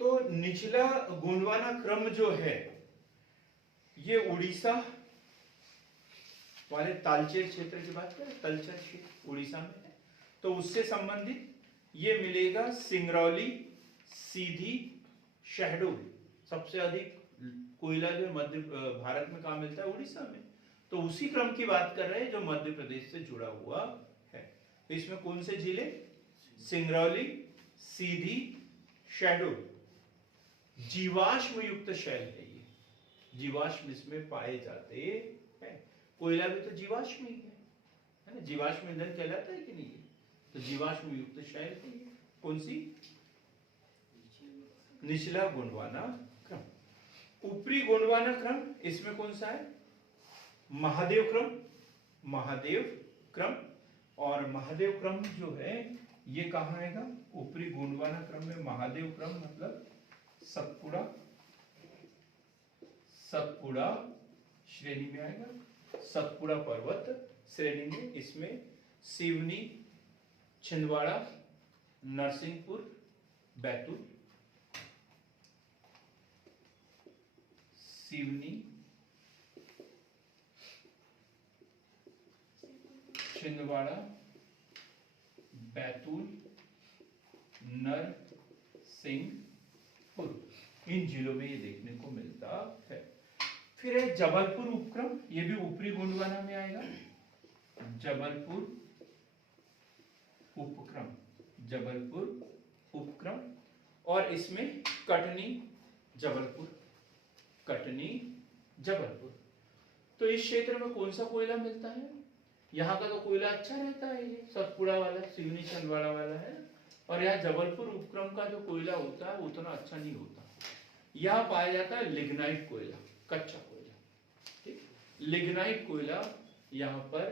तो निचला गोंडवाना क्रम जो है ये उड़ीसा वाले तालचेर क्षेत्र की बात करें, तालचेर क्षेत्र उड़ीसा में है, तो उससे संबंधित ये मिलेगा सिंगरौली, सीधी, शहडोल। सबसे अधिक कोयला जो मध्य भारत में कहाँ मिलता है? उड़ीसा में। तो उसी क्रम की बात कर रहे हैं जो मध्य प्रदेश से जुड़ा हुआ है। तो इसमें कौन से जिले? सिंगरौली, सीधी, शहडोल। जीवाश्म युक्त शैल है ये, जीवाश्म इसमें पाए जाते हैं। कोयला भी तो जीवाश्म ही है ना? जीवाश्म ईंधन कहलाता है कि नहीं? तो जीवाश्म युक्त शैल है ये। कौन सी? निचला गोंडवाना क्रम। ऊपरी गोंडवाना क्रम इसमें कौन सा है? महादेव क्रम। महादेव क्रम, और महादेव क्रम जो है ये कहाँ आएगा? ऊपरी गोंडवाना क्रम में महादेव क्रम मतलब सतपुड़ा, सतपुड़ा श्रेणी में आएगा। सतपुड़ा पर्वत श्रेणी में इसमें सिवनी, छिंदवाड़ा, नरसिंहपुर, बैतूल, सिवनी, छिंदवाड़ा, बैतूल, नरसिंहपुर, इन जिलों में ये देखने को मिलता है। फिर है जबलपुर उपक्रम, ये भी ऊपरी गोंडवाना में आएगा। जबलपुर उपक्रम, जबलपुर उपक्रम, और इसमें कटनी, जबलपुर, कटनी, जबलपुर। तो इस क्षेत्र में कौन सा कोयला मिलता है? यहाँ का तो कोयला अच्छा रहता है, ये सतपुड़ा वाला, सिवनी, छिंदवाड़ा वाला है। और यहाँ जबलपुर उपक्रम का जो कोयला होता है उतना अच्छा नहीं होता। यहाँ पाया जाता है लिग्नाइट कोयला, कच्चा कोयला। ठीक, लिग्नाइट कोयला यहाँ पर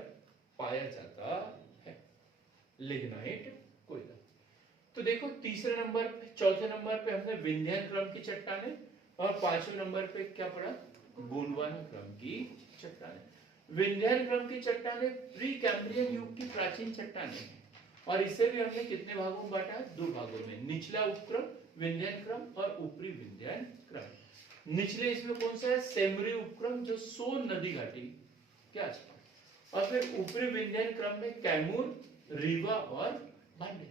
पाया जाता है, लिग्नाइट कोयला। तो देखो तीसरे नंबर पे, चौथे नंबर पे हमने विंध्यान क्रम की चट्टानें, और पांचवें नंबर पे क्या पड़ा? गोंडवाना क्रम की चट्टानें। विंध्यान क्रम की चट्टानें प्री कैम्ब्रियन युग की प्राचीन चट्टानें हैं, और इसे भी हमने कितने भागों में बांटा है? 2 भागों में, निचला उपक्रम विंध्यान क्रम और ऊपरी विंध्यान क्रम। निचले इसमें कौन सा है? सेमरी उपक्रम जो सोन नदी घाटी के आसपास, और फिर ऊपरी विंध्यान क्रम में कैमूर, रीवा और भांडे।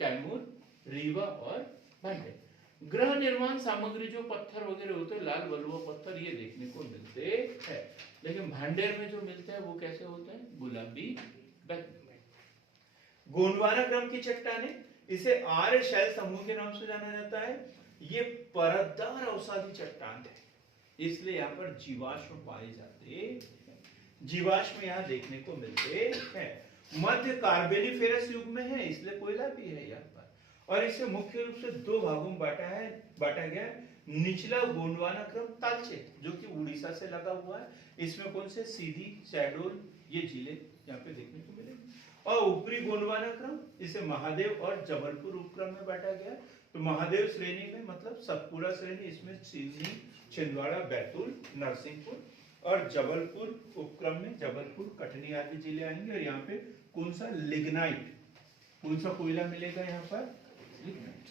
कैमूर, रीवा और भांडे। गृह निर्माण सामग्री जो पत्थर वगैरह होते हैं, लाल बलुआ पत्थर, ये देखने को मिलते हैं। लेकिन भांडेर में जो मिलते हैं वो कैसे होते हैं? गुलाबी बैगनी। गोंडवाना क्रम की चट्टानें, इसे आर्य शैल समूह के नाम से जाना जाता है। ये परतदार अवसादी चट्टान है, इसलिए यहाँ पर जीवाश्म पाए जाते हैं। जीवाश्म यहाँ देखने को मिलते हैं। मध्य कार्बोनिफेरस युग में है, इसलिए कोयला भी है यहाँ पर। और इसे मुख्य रूप से 2 भागों में बांटा गया है। निचला गोंडवाना क्रम तालचे, जो कि उड़ीसा से लगा हुआ है, इसमें कौन से? सीधी, शहडोल, ये जिले यहाँ पे देखने को मिलेंगे। और ऊपरी गोंडवाना क्रम इसे महादेव और जबलपुर उपक्रम में बांटा गया। तो महादेव श्रेणी में मतलब सतपुड़ा श्रेणी, इसमें सिवनी, छिंदवाड़ा, बैतूल, नरसिंहपुर, और जबलपुर उपक्रम में जबलपुर, कटनी आदि जिले आएंगे। और यहाँ पे कौन सा? लिग्नाइट, कौन सा कोयला मिलेगा यहाँ पर? लिग्नाइट।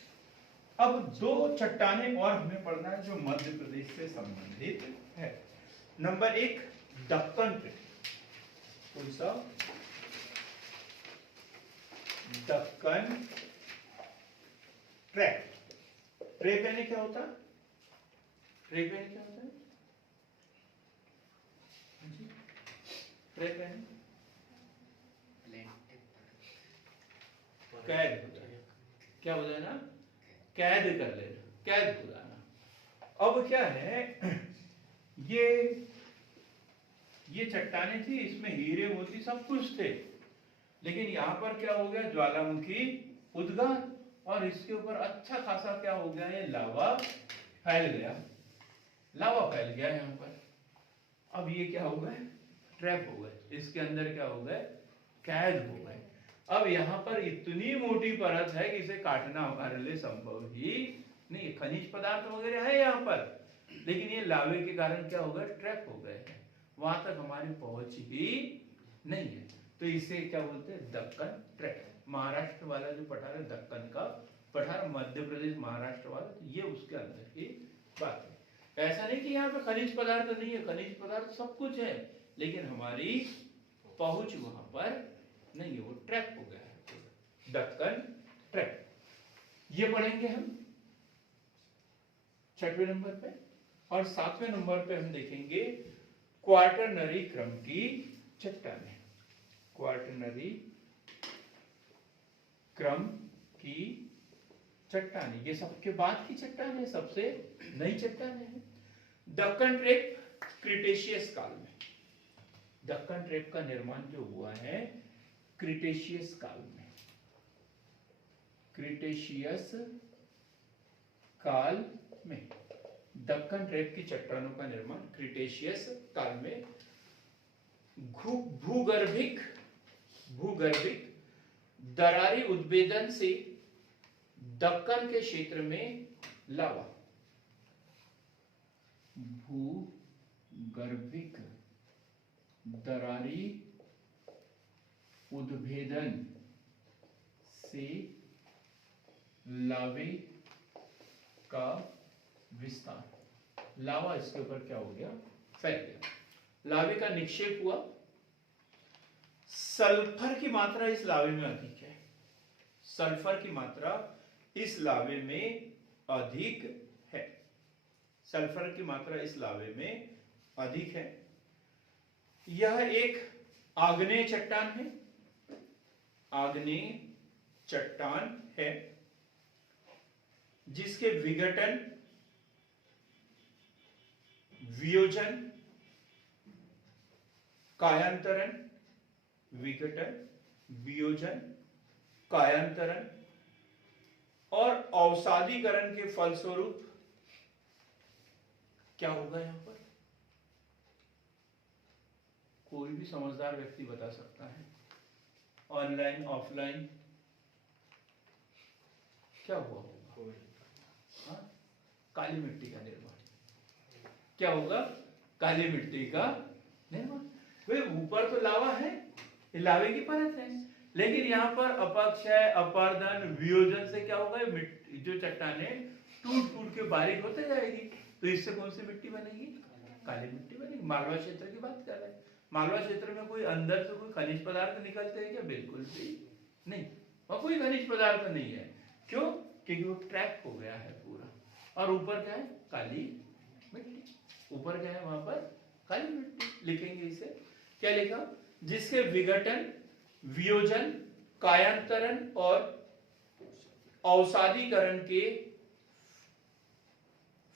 अब 2 चट्टानें और हमें पढ़ना है जो मध्य प्रदेश से संबंधित है। नंबर 1 दक्कन पे, कौन सा? दक्कन ट्रैप। ट्रैप यानी क्या होता है? ट्रैप यानी क्या होता है? ट्रैप यानी कैद हो जाना। क्या हो जाना? कैद कर लेना, कैद हो जाना। अब क्या है, ये चट्टानें थी, इसमें हीरे मोती सब कुछ थे, लेकिन यहाँ पर क्या हो गया? ज्वालामुखी उद्गार, और इसके ऊपर अच्छा खासा क्या हो गया? ये लावा फैल गया, लावा फैल गया यहाँ पर। अब ये क्या हो गए? ट्रैप हो गए, इसके अंदर क्या हो गए? कैद हो गए। अब यहाँ पर इतनी मोटी परत है कि इसे काटना हमारे लिए संभव ही नहीं। खनिज पदार्थ वगैरह है यहाँ पर, लेकिन ये लावे के कारण क्या हो गए, ट्रैप हो गए हैं, वहां तक हमारी पहुंच ही नहीं है। तो इसे क्या बोलते हैं, दक्कन ट्रैप। महाराष्ट्र वाला जो पठार है, दक्कन का पठार, मध्य प्रदेश महाराष्ट्र वाला, तो ये उसके अंदर की बात है। ऐसा नहीं कि यहाँ पे खनिज पदार्थ नहीं है, खनिज पदार्थ सब कुछ है, लेकिन हमारी पहुंच वहां पर नहीं है, वो ट्रैप हो गया है, दक्कन ट्रैप। ये पढ़ेंगे हम 6वें नंबर पे। और 7वें नंबर पे हम देखेंगे क्वार्टरनरी क्रम की चट्टानें। क्वार्टरनरी क्रम की चट्टानें, ये सबके बाद की चट्टानें, सबसे नई चट्टानें हैं। दक्कन ट्रैप क्रिटेशियस काल में, दक्कन ट्रैप का निर्माण जो हुआ है क्रिटेशियस काल में, क्रिटेशियस काल में दक्कन ट्रैप की चट्टानों का निर्माण क्रिटेशियस काल में भूगर्भिक दरारी उद्भेदन से दक्कन के क्षेत्र में लावा, भूगर्भिक दरारी उद्भेदन से लावे का विस्तार, लावा इसके ऊपर क्या हो गया, फैल गया, लावे का निक्षेप हुआ। सल्फर की मात्रा इस लावे में अधिक है, सल्फर की मात्रा इस लावे में अधिक है, सल्फर की मात्रा इस लावे में अधिक है। यह एक आग्नेय चट्टान है, आग्नेय चट्टान है, जिसके विघटन, वियोजन, कायांतरण, विघटन, वियोजन, कायांतरण और अवसादीकरण के फलस्वरूप क्या होगा यहां पर, कोई भी समझदार व्यक्ति बता सकता है, ऑनलाइन ऑफलाइन क्या हुआ होगा, हाँ? काली मिट्टी का निर्माण, क्या होगा, काली मिट्टी का निर्माण। वे ऊपर तो लावा है, लावे की परत है, लेकिन यहाँ पर अपक्षय, अपर्दन, वियोजन से क्या होगा, जो चट्टानें टूट टूट के बारीक होते जाएगी, तो इससे कौन सी मिट्टी बनेगी, काली मिट्टी बनेगी। मालवा क्षेत्र की बात कर रहे हैं, मालवा क्षेत्र में कोई अंदर से कोई खनिज पदार्थ निकलते हैं क्या, बिल्कुल भी नहीं, और कोई खनिज पदार्थ नहीं है। क्यों, क्योंकि वो ट्रैप हो गया है पूरा। और ऊपर क्या है, काली मिट्टी, ऊपर क्या है, वहां पर काली मिट्टी। लिखेंगे इसे, क्या लिखा, जिसके विघटन, वियोजन, कायांतरण और अवसादीकरण के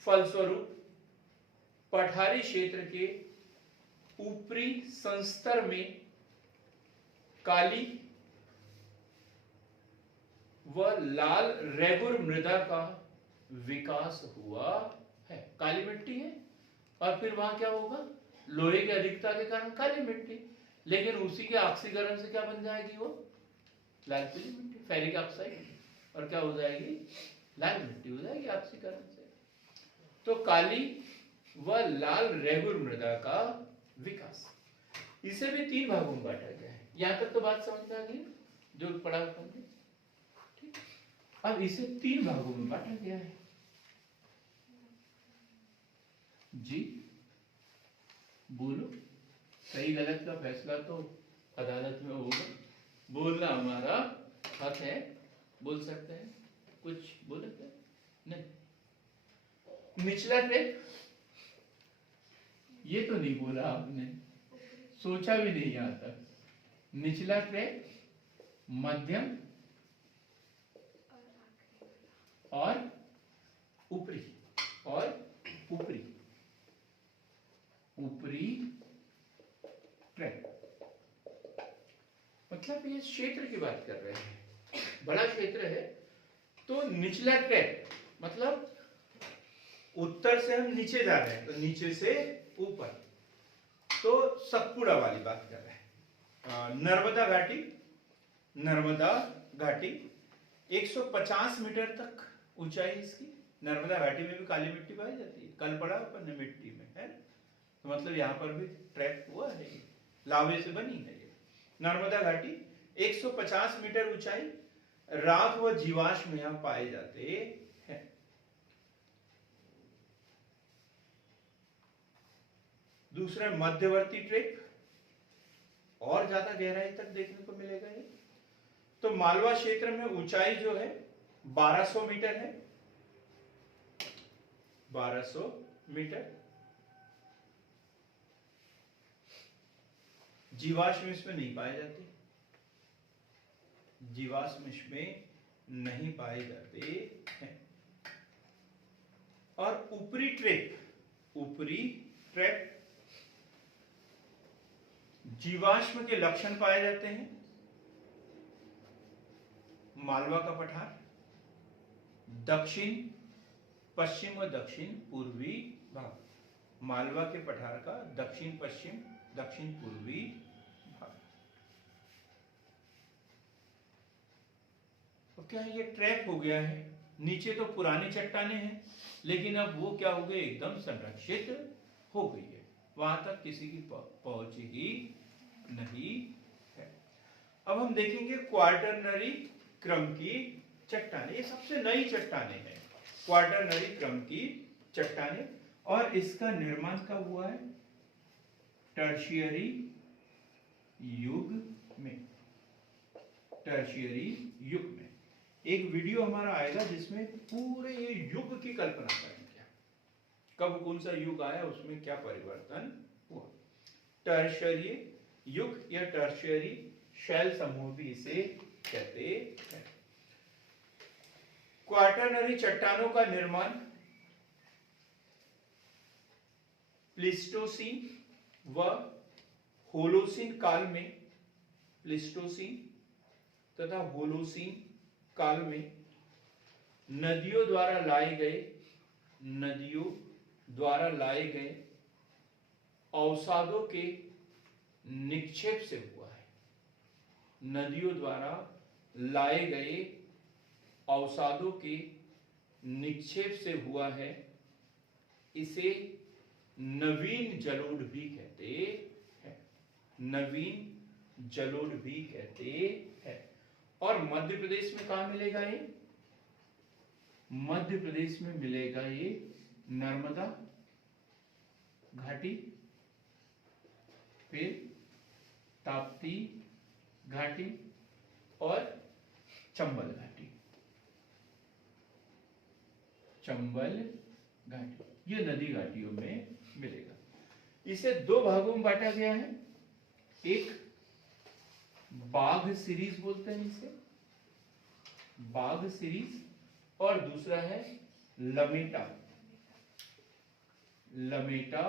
फलस्वरूप पठारी क्षेत्र के ऊपरी संस्तर में काली व लाल रेगुर मृदा का विकास हुआ है। काली मिट्टी है और फिर वहां क्या होगा, लोहे की अधिकता के कारण काली मिट्टी, लेकिन उसी के ऑक्सीकरण से क्या बन जाएगी, वो लाल पीली मिट्टी, फेरिक ऑक्साइड, और क्या हो जाएगी, लाल मिट्टी हो जाएगी ऑक्सीकरण से। तो काली व लाल रेगुर मृदा का विकास, इसे भी 3 भागों में बांटा गया है। यहां तक तो बात समझ में आ गई जो पढ़ा हमने, ठीक। अब इसे 3 भागों में बांटा गया है जी, बोलो, सही गलत का फैसला तो अदालत में होगा, बोलना हमारा हक है, बोल सकते हैं, कुछ बोले नहीं। निचला ट्रैक, ये तो नहीं बोला आपने, सोचा भी नहीं यहां तक। निचला ट्रैक, मध्यम और ऊपरी, ऊपरी ट्रैक, मतलब ये क्षेत्र की बात कर रहे हैं, बड़ा क्षेत्र है। तो निचला ट्रैक मतलब उत्तर से हम नीचे जा रहे हैं, तो नीचे से ऊपर, तो सतपुड़ा वाली बात कर रहे हैं। नर्मदा घाटी, नर्मदा घाटी 150 मीटर तक ऊंचाई इसकी। नर्मदा घाटी में भी काली मिट्टी पाई जाती है, कल पड़ा अपन ने मिट्टी में, है तो मतलब यहाँ पर भी ट्रैप हुआ है, ये लावे से बनी है ये नर्मदा घाटी। 150 मीटर ऊंचाई, राख व जीवाश्म यहाँ पाए जाते हैं। दूसरा मध्यवर्ती ट्रैप, और ज्यादा गहराई तक देखने को मिलेगा ये। तो मालवा क्षेत्र में ऊंचाई जो है 1200 मीटर है, 1200 मीटर। जीवाश्म इसमें नहीं पाए जाते, जीवाश्म इसमें नहीं पाए जाते हैं। और ऊपरी ट्रैप, ऊपरी ट्रैप जीवाश्म के लक्षण पाए जाते हैं। मालवा का पठार, दक्षिण पश्चिम व दक्षिण पूर्वी भाग, मालवा के पठार का दक्षिण पश्चिम दक्षिण पूर्वी भाग। तो क्या ये ट्रैप हो गया है, नीचे तो पुरानी चट्टानें हैं लेकिन अब वो क्या हो गए, एकदम संरक्षित हो गई है, वहां तक किसी की पहुंच ही नहीं है। अब हम देखेंगे क्वार्टरनरी क्रम की चट्टानें, ये सबसे नई चट्टानें हैं क्वार्टरनरी क्रम की चट्टानें। और इसका निर्माण कब हुआ है, टर्शियरी युग में, टर्शियरी युग में। एक वीडियो हमारा आएगा जिसमें पूरे ये युग की कल्पना करेंगे, कब कौन सा युग आया, उसमें क्या परिवर्तन हुआ। टर्शियरी युग या टर्शियरी शैल समूह भी इसे कहते हैं। क्वार्टरनरी चट्टानों का निर्माण प्लीस्टोसीन व होलोसीन काल में, प्लीस्टोसीन तथा होलोसीन काल में नदियों द्वारा लाए गए अवसादों के निक्षेप से हुआ है। नदियों द्वारा लाए गए अवसादों के निक्षेप से हुआ है। इसे नवीन जलोढ़ भी कहते हैं, नवीन जलोढ़ भी कहते हैं। और मध्य प्रदेश में कहां मिलेगा ये, मध्य प्रदेश में मिलेगा ये नर्मदा घाटी, फिर ताप्ती घाटी और चंबल घाटी, चंबल घाटी, ये नदी घाटियों में मिलेगा। इसे दो भागों में बांटा गया है, एक बाघ सीरीज बोलते हैं इसे, बाघ सीरीज, और दूसरा है लमेटा, लमेटा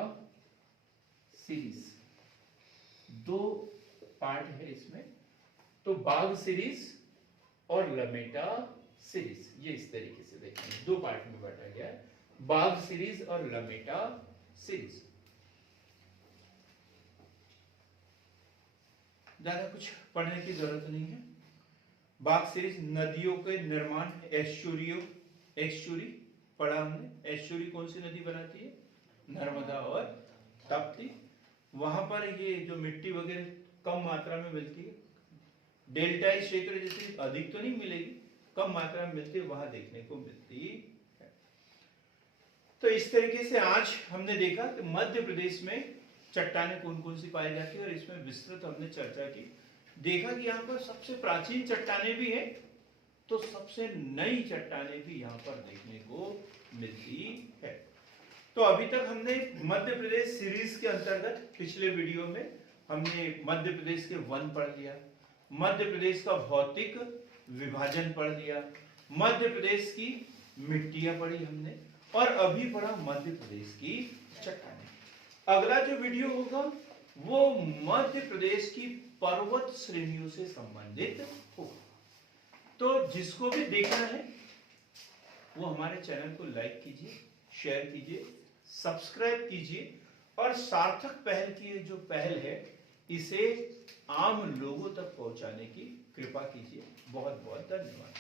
सीरीज। दो पार्ट है इसमें, तो बाघ सीरीज और लमेटा सीरीज, ये इस तरीके से देखेंगे, दो पार्ट में बांटा गया है, बाघ सीरीज और लमेटा सीरीज। ज्यादा कुछ पढ़ने की जरूरत नहीं है। बाघ सीरीज नदियों के निर्माण, एस्चुरी पढ़ा हमने, एस्चुरी कौन सी नदी बनाती है, नर्मदा और ताप्ती। वहां पर ये जो मिट्टी वगैरह कम मात्रा में मिलती है, डेल्टाई क्षेत्र जैसे अधिक तो नहीं मिलेगी, कम मात्रा में मिलती है, वहां देखने को मिलती है। तो इस तरीके से आज हमने देखा कि मध्य प्रदेश में चट्टानें कौन कौन सी पाई जाती है और इसमें विस्तृत हमने चर्चा की। देखा कि यहाँ पर सबसे प्राचीन चट्टानें भी हैं, तो सबसे नई चट्टानें भी यहाँ पर देखने को मिलती है। तो अभी तक हमने मध्य प्रदेश सीरीज के अंतर्गत पिछले वीडियो में हमने मध्य प्रदेश के वन पढ़ लिया, मध्य प्रदेश का भौतिक विभाजन पढ़ लिया, मध्य प्रदेश की मिट्टियां पढ़ी हमने, और अभी पढ़ा मध्य प्रदेश की चट्टानें। अगला जो वीडियो होगा वो मध्य प्रदेश की पर्वत श्रेणियों से संबंधित होगा। तो जिसको भी देखना है वो हमारे चैनल को लाइक कीजिए, शेयर कीजिए, सब्सक्राइब कीजिए, और सार्थक पहल की जो पहल है इसे आम लोगों तक पहुंचाने की कृपा कीजिए। बहुत बहुत धन्यवाद।